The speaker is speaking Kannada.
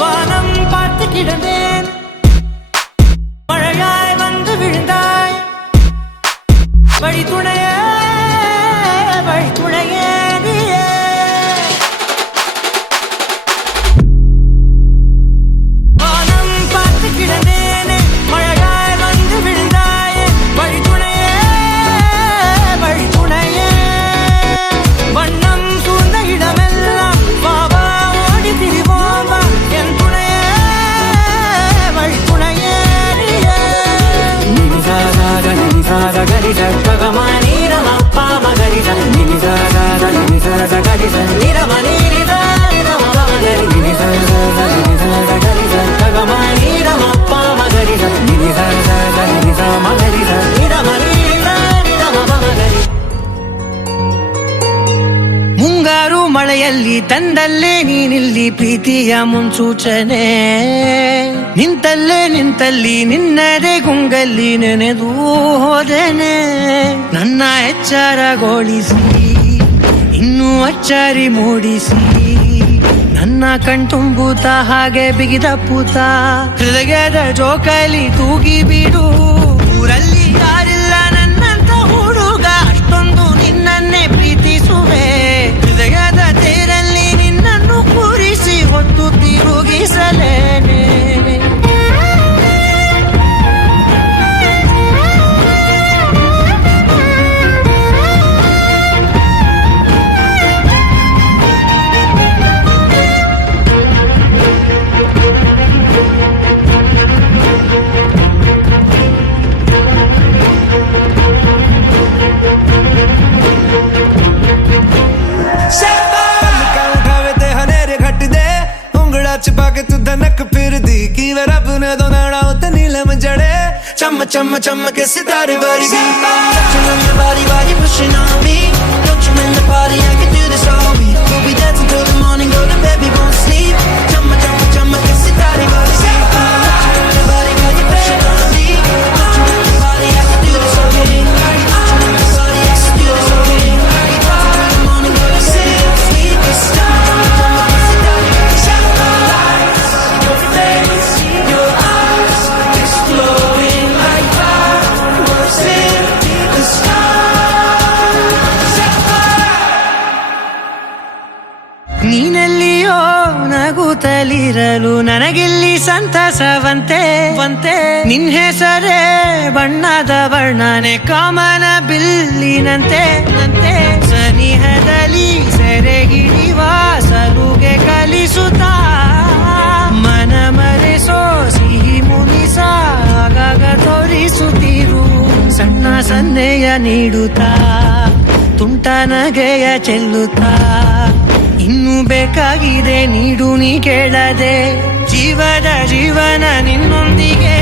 வானம் பார்த்து கிடந்தேன், மழையாய் வந்து விழுந்தாய். வழி துணையே வழி துணையே நீயே. வானம் பார்த்து கிடந்தேனே, மழையாய் வந்து விழுந்தாய். வழி துணையே வழி துணையே. வண்ணம் சூழ்ந்த இடமெல்லாம் வாவா ஓடி திரிவோம் வா. என் துணையே வழி துணையே நீயே. நினிசாக நினிசாக கரிச ககமானி ரமப்பா மகரிச. நினிசாக நினிசாக கரிச நிரமனிரிச நிரமமகரி. நினிசாக நினிசாக கரிச ககமானி ரமப்பா மகரிச. நினிசாக நினிசா மகரிச ನಿರಮನಿರಿಸ ನಿರಮಮಗರಿ. ಮುಂಗಾರು ಮಳೆಯಲ್ಲಿ ತಂದಲ್ಲೇ ನೀನಿಲ್ಲಿ ಪ್ರೀತಿಯ ಮುನ್ಸೂಚನೆ. ನಿಂತಲ್ಲೇ ನಿಂತಲ್ಲಿ ನಿನ್ನದೇ ಗುಂಗಲ್ಲಿ ನೆನೆದು ಹೋದೆನೆ. ನನ್ನ ಎಚ್ಚರಗೊಳಿಸಿ ಇನ್ನೂ ಅಚ್ಚರಿ ಮೂಡಿಸಿ ನನ್ನ ಕಣ್ತುಂಬುತ್ತ ಹಾಗೆ ಬಿಗಿದಪ್ಪುತ್ತ ಹೃದಯದ ಜೋಕಾಲಿ ತೂಗಿ ಬಿಡು. ಊರಲ್ಲಿ ಯಾರಿಲ್ಲ ನನ್ನಂತ ಹುಡುಗ, ಅಷ್ಟೊಂದು ನಿನ್ನನ್ನೇ ಪ್ರೀತಿಸುವೆ. ಹೃದಯದ ತೇರಲ್ಲಿ ನಿನ್ನನ್ನು ಕೂರಿಸಿ ಹೊತ್ತು ತಿರುಗಿಸಲೇನೆ. छुपा के तू धनक फिर दी कि वे रब ने दो नाड़ा होते नीलम जड़े. चम चम चम के सितारे वर्गी. Don't you know your body while you're pushing on me? Don't you in the party, I can do this all week. We'll be dancing till the morning, go to bed, we won't sleep. Chum chum ke sitare वर्गी. Don't you know your body while you're pushing on me? Don't you in the party, I can do this all week. Don't you in the party, I can do this all week. Dancing till the morning, go to bed, sleep. Chum ke sitare वर्गी. Your face, your eyes, exploding like fireworks in the sky. ನೀನೆಲ್ಲಿಯೋ ನಗುತ್ತಲಿರಲು ನನಗಿಲ್ಲಿ ಸಂತಸವಂತೆ ವಂತೆ. ನಿನ್ ಹೆಸರೇ ಬಣ್ಣದ ವರ್ಣನೆ ಕಾಮನ ಬಿಲ್ಲಿನಂತೆ ನಂತೆ. ಸನಿಹದಲ್ಲಿ ಸೆರೆಗಿಡಿವ ಸಲುಗೆ ಕಲಿಸುತ್ತಾ ಮನ ಮರೆಸೋ ಸಿಹಿ ಮುನಿಸ ಆಗಾಗ ತೋರಿಸುತ್ತಿರು. ಸಣ್ಣ ಸನ್ನೆಯ ನೀಡುತ್ತಾ ತುಂಟ ನಗೆಯ ಚೆಲ್ಲುತ್ತಾ ಇನ್ನು ಬೇಕಾಗಿದೆ ನೀಡು ನೀ ಕೇಳದೆ. ಜೀವದ ಜೀವನ ನಿನ್ನೊಂದಿಗೆ.